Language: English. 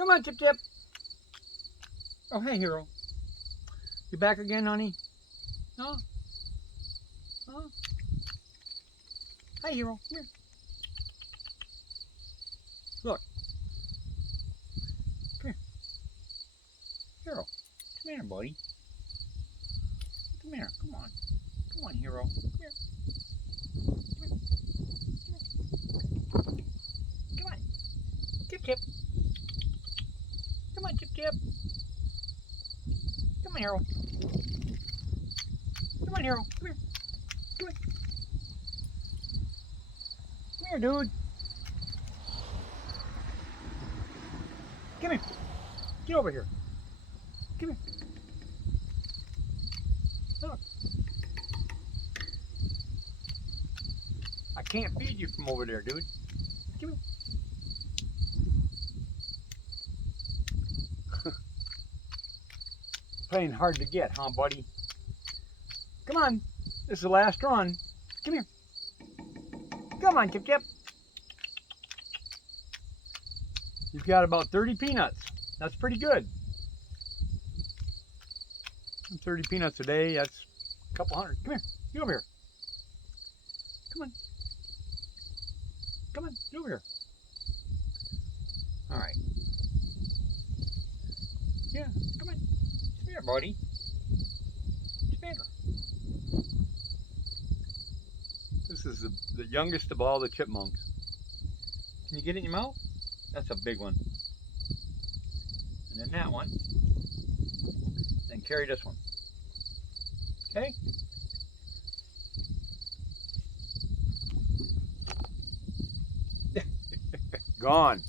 Come on, Chip Chip. Oh, hey, Hero. You back again, honey? Huh? Huh? Hey, Hero. Come here. Look. Come here. Hero. Come here, buddy. Come here. Come on. Come on, Hero. Come here. Come here. Come here. Come on. Chip Chip. Come on, Chip Chip. Come on, Hero. Come on, Hero. Come here. Come here. Come here, dude. Come here. Get over here. Come here. Look. I can't feed you from over there, dude. Come here. Playing hard to get, huh, buddy? Come on. This is the last run. Come here. Come on, Chip Chip. You've got about 30 peanuts. That's pretty good. 30 peanuts a day, that's a couple hundred. Come here. Get over here. Come on. Come on. Get over here. All right. Yeah, come on. Come here, buddy. Come here. This is the youngest of all the chipmunks. Can you get it in your mouth? That's a big one. And then that one. Then carry this one. Okay? Gone.